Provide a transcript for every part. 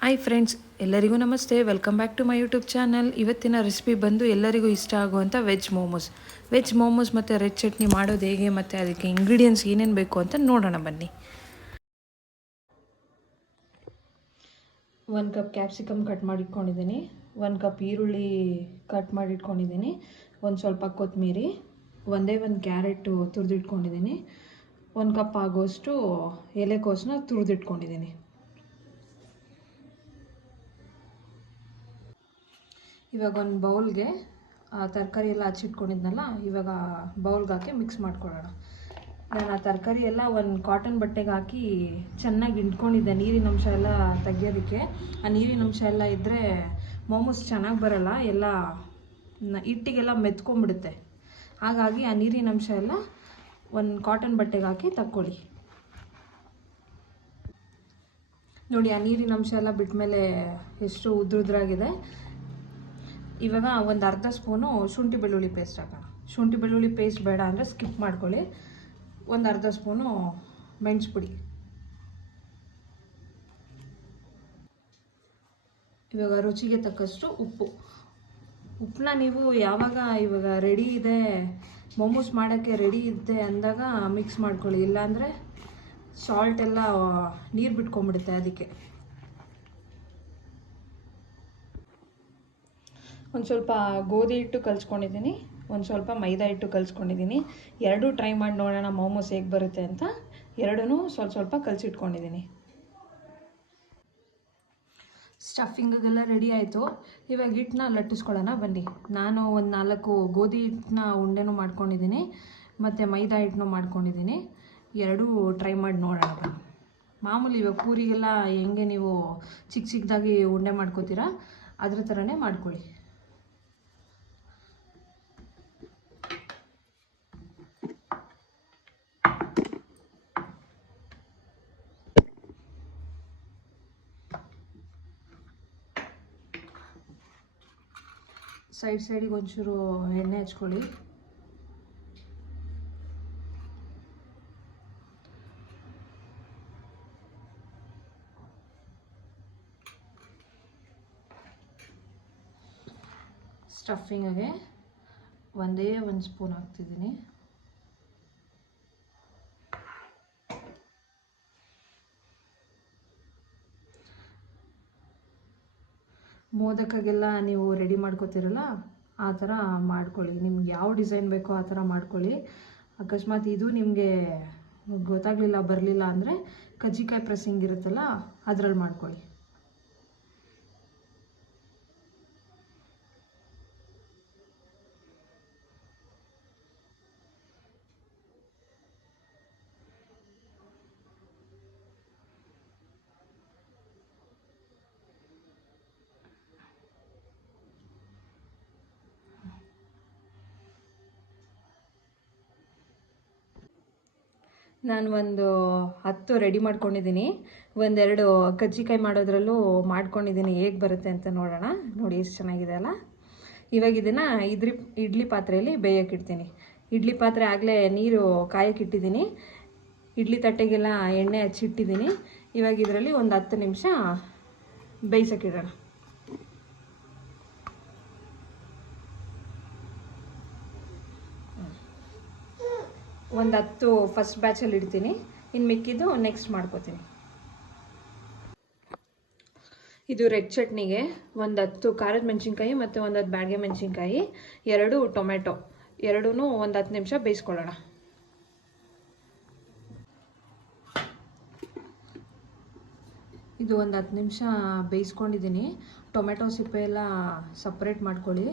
Hi friends, ಎಲ್ಲರಿಗೂ ನಮಸ್ತೆ. Welcome back to my YouTube channel. ಇವತ್ತಿನ ರೆಸಿಪಿ ಬಂದು ಎಲ್ಲರಿಗೂ ಇಷ್ಟ ಆಗುವಂಥ ವೆಜ್ ಮೋಮೋಸ್ ಮತ್ತು ರೆಡ್ ಚಟ್ನಿ ಮಾಡೋದು ಹೇಗೆ ಮತ್ತು ಅದಕ್ಕೆ ಇಂಗ್ರೀಡಿಯೆಂಟ್ಸ್ ಏನೇನು ಬೇಕು ಅಂತ ನೋಡೋಣ ಬನ್ನಿ. 1 ಕಪ್ ಕ್ಯಾಪ್ಸಿಕಮ್ ಕಟ್ ಮಾಡಿಟ್ಕೊಂಡಿದ್ದೀನಿ, 1 ಕಪ್ ಈರುಳ್ಳಿ ಕಟ್ ಮಾಡಿಟ್ಕೊಂಡಿದ್ದೀನಿ, ಒಂದು ಸ್ವಲ್ಪ ಕೊತ್ತಂಬರಿ, ಒಂದೇ ಒಂದು ಕ್ಯಾರೆಟು ತುರಿದಿಟ್ಕೊಂಡಿದ್ದೀನಿ, 1 ಕಪ್ ಆಗೋಷ್ಟು ಎಲೆಕೋಸನ್ನ ತುರಿದಿಟ್ಕೊಂಡಿದ್ದೀನಿ. ಇವಾಗ ಒಂದು ಬೌಲ್ಗೆ ತರಕಾರಿ ಎಲ್ಲ ಹಚ್ಚಿಟ್ಕೊಂಡಿದ್ನಲ್ಲ, ಇವಾಗ ಬೌಲ್ಗೆ ಹಾಕಿ ಮಿಕ್ಸ್ ಮಾಡ್ಕೊಳ್ಳೋಣ. ನಾನು ಆ ತರಕಾರಿ ಎಲ್ಲ ಒಂದು ಕಾಟನ್ ಬಟ್ಟೆಗೆ ಹಾಕಿ ಚೆನ್ನಾಗಿ ಇಟ್ಕೊಂಡಿದ್ದೆ, ನೀರಿನ ಅಂಶ ಎಲ್ಲ ತೆಗಿಯೋದಕ್ಕೆ. ಆ ನೀರಿನ ಅಂಶ ಎಲ್ಲ ಇದ್ದರೆ ಮೋಮೋಸ್ ಚೆನ್ನಾಗಿ ಬರೋಲ್ಲ, ಎಲ್ಲ ಹಿಟ್ಟಿಗೆಲ್ಲ ಮೆತ್ಕೊಂಡ್ಬಿಡುತ್ತೆ. ಹಾಗಾಗಿ ಆ ನೀರಿನ ಅಂಶ ಎಲ್ಲ ಒಂದು ಕಾಟನ್ ಬಟ್ಟೆಗೆ ಹಾಕಿ ತಕ್ಕೊಳ್ಳಿ. ನೋಡಿ, ಆ ನೀರಿನ ಅಂಶ ಎಲ್ಲ ಬಿಟ್ಟ ಮೇಲೆ ಎಷ್ಟು ಉದ್ರಾಗಿದೆ. ಇವಾಗ ಒಂದು ಅರ್ಧ ಸ್ಪೂನು ಶುಂಠಿ ಬೆಳ್ಳುಳ್ಳಿ ಪೇಸ್ಟ್ ಹಾಕೋಣ. ಶುಂಠಿ ಬೆಳ್ಳುಳ್ಳಿ ಪೇಸ್ಟ್ ಬೇಡ ಅಂದರೆ ಸ್ಕಿಪ್ ಮಾಡ್ಕೊಳ್ಳಿ. ಒಂದು ಅರ್ಧ ಸ್ಪೂನು ಮೆಣಸು ಪುಡಿ. ಇವಾಗ ರುಚಿಗೆ ತಕ್ಕಷ್ಟು ಉಪ್ಪನ್ನ ನೀವು ಯಾವಾಗ ಇವಾಗ ರೆಡಿ ಇದೆ, ಮೋಮೋಸ್ ಮಾಡೋಕ್ಕೆ ರೆಡಿ ಇದೆ ಅಂದಾಗ ಮಿಕ್ಸ್ ಮಾಡ್ಕೊಳ್ಳಿ, ಇಲ್ಲಾಂದರೆ ಸಾಲ್ಟ್ ಎಲ್ಲ ನೀರು ಬಿಟ್ಕೊಂಡ್ಬಿಡುತ್ತೆ. ಅದಕ್ಕೆ ಒಂದು ಸ್ವಲ್ಪ ಗೋಧಿ ಹಿಟ್ಟು ಕಲಿಸ್ಕೊಂಡಿದ್ದೀನಿ, ಒಂದು ಸ್ವಲ್ಪ ಮೈದಾ ಹಿಟ್ಟು ಕಲಿಸ್ಕೊಂಡಿದ್ದೀನಿ. ಎರಡೂ ಟ್ರೈ ಮಾಡಿ ನೋಡೋಣ ಮೋಮೋಸ್ ಹೇಗೆ ಬರುತ್ತೆ ಅಂತ. ಎರಡೂ ಸ್ವಲ್ಪ ಕಲಿಸಿಟ್ಕೊಂಡಿದ್ದೀನಿ. ಸ್ಟಫಿಂಗಿಗೆಲ್ಲ ರೆಡಿ ಆಯಿತು. ಇವಾಗ ಹಿಟ್ಟನ್ನ ಲಟ್ಟಿಸ್ಕೊಳ್ಳೋಣ ಬನ್ನಿ. ನಾನು ಒಂದು 4 ಗೋಧಿ ಹಿಟ್ಟನ್ನ ಉಂಡೆನೂ ಮಾಡ್ಕೊಂಡಿದ್ದೀನಿ ಮತ್ತು ಮೈದಾ ಹಿಟ್ಟನ್ನು ಮಾಡ್ಕೊಂಡಿದ್ದೀನಿ. ಎರಡೂ ಟ್ರೈ ಮಾಡಿ ನೋಡೋಣ ಬನ್ನಿ. ಮಾಮೂಲಿ ಇವಾಗ ಪೂರಿಗೆಲ್ಲ ಹೆಂಗೆ ನೀವು ಚಿಕ್ಕದಾಗಿ ಉಂಡೆ ಮಾಡ್ಕೋತೀರಾ, ಅದ್ರ ಥರನೇ ಮಾಡ್ಕೊಳ್ಳಿ. ಸೈಡಿಗೆ ಒಂಚೂರು ಎಣ್ಣೆ ಹಚ್ಕೊಳ್ಳಿ. ಸ್ಟಫಿಂಗಿಗೆ ಒಂದೇ ಒಂದು ಸ್ಪೂನ್ ಹಾಕ್ತಿದ್ದೀನಿ. ಮೋದಕ್ಕಾಗೆಲ್ಲ ನೀವು ರೆಡಿ ಮಾಡ್ಕೋತೀರಲ್ಲ, ಆ ಥರ ಮಾಡ್ಕೊಳ್ಳಿ. ನಿಮ್ಗೆ ಯಾವ ಡಿಸೈನ್ ಬೇಕೋ ಆ ಥರ ಮಾಡ್ಕೊಳ್ಳಿ. ಅಕಸ್ಮಾತ್ ಇದು ನಿಮಗೆ ಗೊತ್ತಾಗಲಿಲ್ಲ, ಬರಲಿಲ್ಲ ಅಂದರೆ ಕಜ್ಜಿಕಾಯಿ ಪ್ರೆಸ್ಸಿಂಗ್ ಇರುತ್ತಲ್ಲ, ಅದರಲ್ಲಿ ಮಾಡ್ಕೊಳ್ಳಿ. ನಾನು ಒಂದು 10 ರೆಡಿ ಮಾಡ್ಕೊಂಡಿದ್ದೀನಿ. ಒಂದೆರಡು ಕಜ್ಜಿಕಾಯಿ ಮಾಡೋದ್ರಲ್ಲೂ ಮಾಡ್ಕೊಂಡಿದ್ದೀನಿ. ಹೇಗೆ ಬರುತ್ತೆ ಅಂತ ನೋಡೋಣ. ನೋಡಿ ಎಷ್ಟು ಚೆನ್ನಾಗಿದೆ ಅಲ್ಲ. ಇವಾಗ ಇದನ್ನು ಇಡ್ಲಿ ಪಾತ್ರೆಯಲ್ಲಿ ಬೇಯೋಕ್ಕಿಡ್ತೀನಿ. ಇಡ್ಲಿ ಪಾತ್ರೆ ಆಗಲೇ ನೀರು ಕಾಯಕ್ಕಿಟ್ಟಿದ್ದೀನಿ. ಇಡ್ಲಿ ತಟ್ಟೆಗೆಲ್ಲ ಎಣ್ಣೆ ಹಚ್ಚಿಟ್ಟಿದ್ದೀನಿ. ಇವಾಗ ಇದರಲ್ಲಿ ಒಂದು 10 ನಿಮಿಷ ಬೇಯಿಸೋಕ್ಕಿಡೋಣ. ಒಂದು 10 ಫಸ್ಟ್ ಬ್ಯಾಚಲ್ಲಿ ಇಡ್ತೀನಿ, ಇನ್ನು ಮಿಕ್ಕಿದ್ದು ನೆಕ್ಸ್ಟ್ ಮಾಡ್ಕೋತೀನಿ. ಇದು ರೆಡ್ ಚಟ್ನಿಗೆ ಒಂದು 10 ಖಾರದ ಮೆಣಸಿನ್ಕಾಯಿ ಮತ್ತು ಒಂದು 10 ಬ್ಯಾಡಗೆ ಮೆಣಸಿನ್ಕಾಯಿ, 2 ಟೊಮೆಟೊ, ಎರಡೂ ಒಂದು 10 ನಿಮಿಷ ಬೇಯಿಸ್ಕೊಳ್ಳೋಣ. ಇದು ಒಂದು 10 ನಿಮಿಷ ಬೇಯಿಸ್ಕೊಂಡಿದ್ದೀನಿ. ಟೊಮೆಟೊ ಸಿಪ್ಪೆ ಎಲ್ಲ ಸಪ್ರೇಟ್ ಮಾಡ್ಕೊಳ್ಳಿ.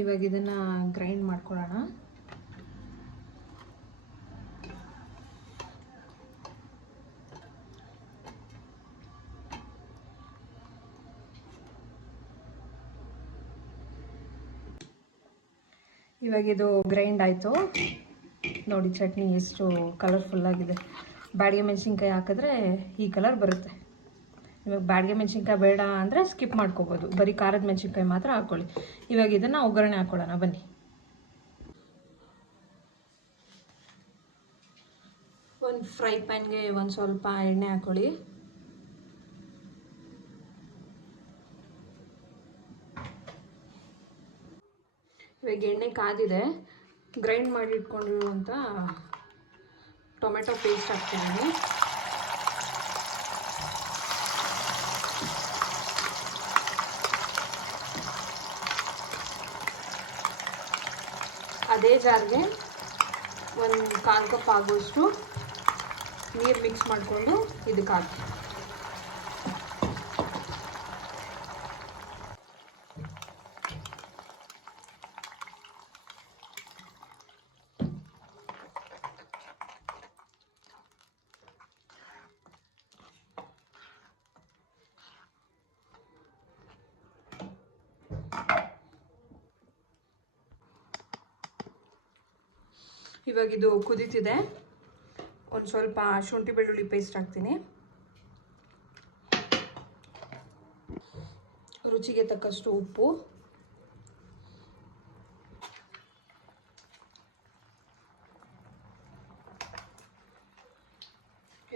ಇವಾಗ ಇದನ್ನು ಗ್ರೈಂಡ್ ಮಾಡ್ಕೊಳ್ಳೋಣ. ಇವಾಗ ಇದು ಗ್ರೈಂಡ್ ಆಯಿತು. ನೋಡಿ ಚಟ್ನಿ ಎಷ್ಟು ಕಲರ್ಫುಲ್ಲಾಗಿದೆ. ಬ್ಯಾಡಗೆ ಮೆಣಸಿನ್ಕಾಯಿ ಹಾಕಿದ್ರೆ ಈ ಕಲರ್ ಬರುತ್ತೆ. ಇವಾಗ ಬ್ಯಾಡಗೆ ಮೆಣಸಿನ್ಕಾಯಿ ಬೇಡ ಅಂದರೆ ಸ್ಕಿಪ್ ಮಾಡ್ಕೋಬೋದು, ಬರೀ ಖಾರದ ಮೆಣಸಿನ್ಕಾಯಿ ಮಾತ್ರ ಹಾಕ್ಕೊಳ್ಳಿ. ಇವಾಗ ಇದನ್ನು ಒಗ್ಗರಣೆ ಹಾಕ್ಕೊಳ್ಳೋಣ ಬನ್ನಿ. ಒಂದು ಫ್ರೈ ಪ್ಯಾನ್ಗೆ ಒಂದು ಸ್ವಲ್ಪ ಎಣ್ಣೆ ಹಾಕ್ಕೊಳ್ಳಿ. ಇವಾಗ ಎಣ್ಣೆ ಕಾದಿದೆ, ಗ್ರೈಂಡ್ ಮಾಡಿ ಇಟ್ಕೊಂಡಿರುವಂಥ ಟೊಮೆಟೊ ಪೇಸ್ಟ್ ಹಾಕ್ತಿದ್ದೀನಿ. ಅದೇ ಜಾರ್ಗೆ ಒಂದು 1/4 ಕಪ್ ಆಗೋಷ್ಟು ನೀರು ಮಿಕ್ಸ್ ಮಾಡಿಕೊಂಡು ಇದಕ್ಕೆ ಹಾಕಿ. ಇವಾಗ ಇದು ಕುದೀತಿದೆ, ಒಂದು ಸ್ವಲ್ಪ ಶುಂಠಿ ಬೆಳ್ಳುಳ್ಳಿ ಪೇಸ್ಟ್ ಹಾಕ್ತೀನಿ. ರುಚಿಗೆ ತಕ್ಕಷ್ಟು ಉಪ್ಪು,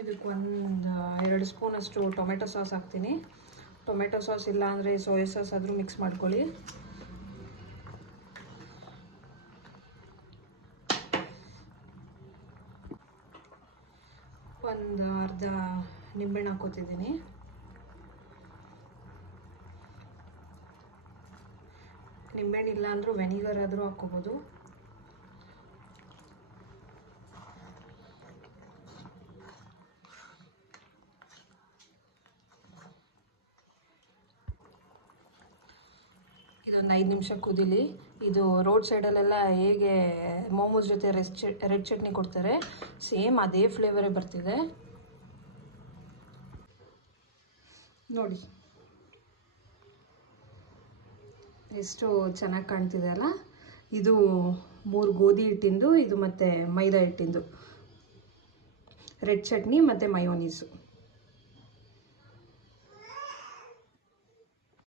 ಇದಕ್ಕೆ ಒಂದು 2 ಸ್ಪೂನಷ್ಟು ಟೊಮೆಟೊ ಸಾಸ್ ಹಾಕ್ತೀನಿ. ಟೊಮೆಟೊ ಸಾಸ್ ಇಲ್ಲ ಅಂದರೆ ಸೋಯಾ ಸಾಸ್ ಆದರೂ ಮಿಕ್ಸ್ ಮಾಡ್ಕೊಳ್ಳಿ. ಒಂದು ಅರ್ಧ ನಿಂಬೆಹಣ್ಣು ಹಾಕೋತಿದ್ದೀನಿ. ನಿಂಬೆಹಣ್ಣು ಇಲ್ಲ ಅಂದರೂ ವೆನಿಗರ್ ಆದರೂ ಹಾಕ್ಕೋಬೋದು. ಇದೊಂದು 5 ನಿಮಿಷ ಕುದೀಲಿ. ಇದು ರೋಡ್ ಸೈಡಲ್ಲೆಲ್ಲ ಹೇಗೆ ಮೋಮೋಸ್ ಜೊತೆ ರೆಡ್ ಚಟ್ನಿ ಕೊಡ್ತಾರೆ, ಸೇಮ್ ಅದೇ ಫ್ಲೇವರೇ ಬರ್ತಿದೆ ನೋಡಿ. ಎಷ್ಟು ಚೆನ್ನಾಗಿ ಕಾಣ್ತಿದೆ ಅಲ್ಲ. ಇದು 3 ಗೋಧಿ ಹಿಟ್ಟಿಂದು, ಇದು ಮತ್ತು ಮೈದಾ ಹಿಟ್ಟಿಂದು ರೆಡ್ ಚಟ್ನಿ ಮತ್ತು ಮಯೋನೀಸು.